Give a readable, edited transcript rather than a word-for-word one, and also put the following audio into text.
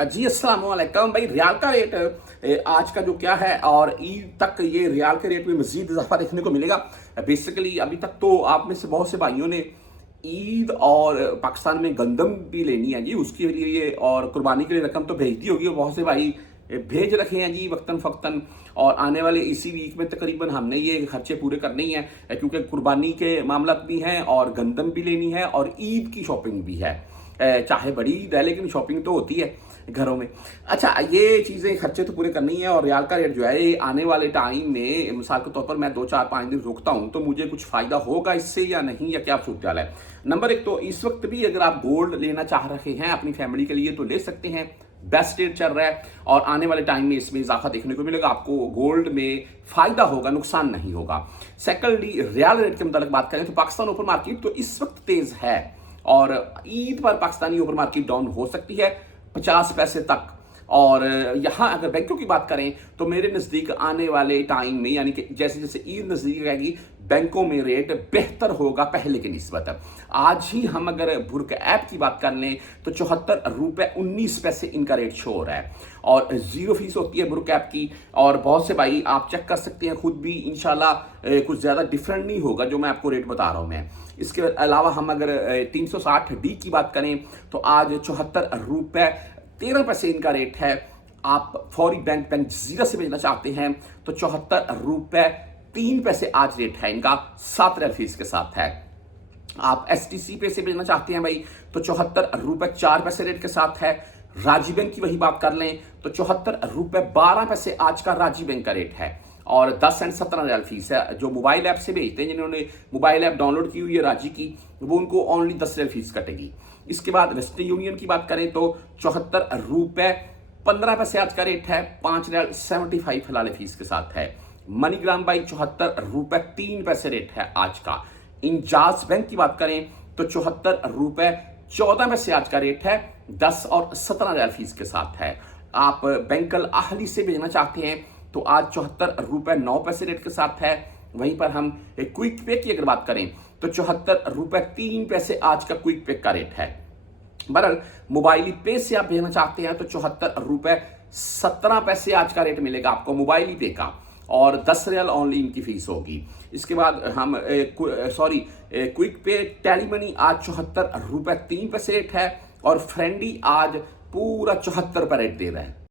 जी अस्सलाम वालेकुम भाई। रियाल का रेट आज का जो क्या है और ईद तक ये रियाल के रेट में मजीद इजाफा देखने को मिलेगा। बेसिकली अभी तक तो आप में से बहुत से भाइयों ने ईद और पाकिस्तान में गंदम भी लेनी है जी, उसके लिए और कुर्बानी के लिए रकम तो भेज दी होगी। बहुत से भाई भेज रखे हैं जी वक्तन फ़क्तन, और आने वाले इसी वीक में तकरीबन हमने ये खर्चे पूरे करने ही हैं, क्योंकि कुर्बानी के मामला भी हैं और गंदम भी लेनी है और ईद की शॉपिंग भी है। चाहे बड़ी ईद है लेकिन शॉपिंग तो होती है घरों में। अच्छा, ये चीज़ें खर्चे तो पूरे करनी है और रियाल का रेट जो है ये आने वाले टाइम में, मिसाल के तौर पर मैं 2 4 5 दिन रुकता हूँ तो मुझे कुछ फ़ायदा होगा इससे या नहीं, या क्या सूरत हाल है। नंबर एक तो इस वक्त भी अगर आप गोल्ड लेना चाह रहे हैं अपनी फैमिली के लिए तो ले सकते हैं, बेस्ट रेट चल रहा है और आने वाले टाइम में इसमें इजाफा देखने को मिलेगा। आपको गोल्ड में फायदा होगा, नुकसान नहीं होगा। सेकंडली, रियाल रेट के मुताबिक बात करें तो पाकिस्तान ओपन मार्केट तो इस वक्त तेज है और ईद पर पाकिस्तानी ओपन मार्केट डाउन हो सकती है 50 पैसे तक। और यहाँ अगर बैंकों की बात करें तो मेरे नज़दीक आने वाले टाइम में, यानी कि जैसे जैसे ईद नज़दीक आएगी, बैंकों में रेट बेहतर होगा पहले की निस्बत। आज ही हम अगर बुर्क ऐप की बात कर लें तो 74 रुपये 19 पैसे इनका रेट शो हो रहा है और 0 फीस होती है बुर्क ऐप की। और बहुत से भाई आप चेक कर सकते हैं खुद भी, इंशाल्लाह कुछ ज़्यादा डिफरेंट नहीं होगा जो मैं आपको रेट बता रहा हूँ मैं। इसके अलावा हम अगर 360D की बात करें तो आज 74 रुपये 13 पैसे इनका रेट है। आप फौरी बैंक जीरा से भेजना चाहते हैं तो 74 रुपये 3 पैसे आज रेट है इनका, 7 रियाल फीस के साथ है। आप STC पे से भेजना चाहते हैं भाई तो 74 रुपये 4 पैसे रेट के साथ है। राजी बैंक की वही बात कर लें तो 74 रुपये 12 पैसे आज का राजी बैंक का रेट है और 10 सेंट 17 रियाल फीस है। जो मोबाइल ऐप से भेजते हैं, जिन्होंने मोबाइल ऐप डाउनलोड की हुई है राजी की, वो उनको ओनली 10 रियाल फीस कटेगी। इसके बाद वेस्टर्न यूनियन की बात करें तो 74 रुपये 15 पैसे आज का रेट है, 5 रियाल 75 फिलहाल फीस के साथ है। मनीग्राम बाई 74 रुपये 3 पैसे रेट है आज का। इंजाज बैंक की बात करें तो 74 रुपये 14 पैसे आज का रेट है, 10 और 17 रियाल फीस के साथ है। आप बैंकल आहली से भेजना चाहते हैं तो आज 74 रुपये 9 पैसे रेट के साथ है। वहीं पर हम क्विक पे की अगर बात करें तो 74 रुपये 3 पैसे आज का क्विक पे का रेट है। बहरहाल मोबाइल पे से आप भेजना चाहते हैं तो 74 रुपये 17 पैसे आज का रेट मिलेगा आपको मोबाइल पे का और 10 रियाल ऑनली इनकी फीस होगी। इसके बाद हम क्विक पे टेली मनी आज 74 रुपये 3 पैसे रेट है और फ्रेंडी आज पूरा 74 पर रेट दे रहा है।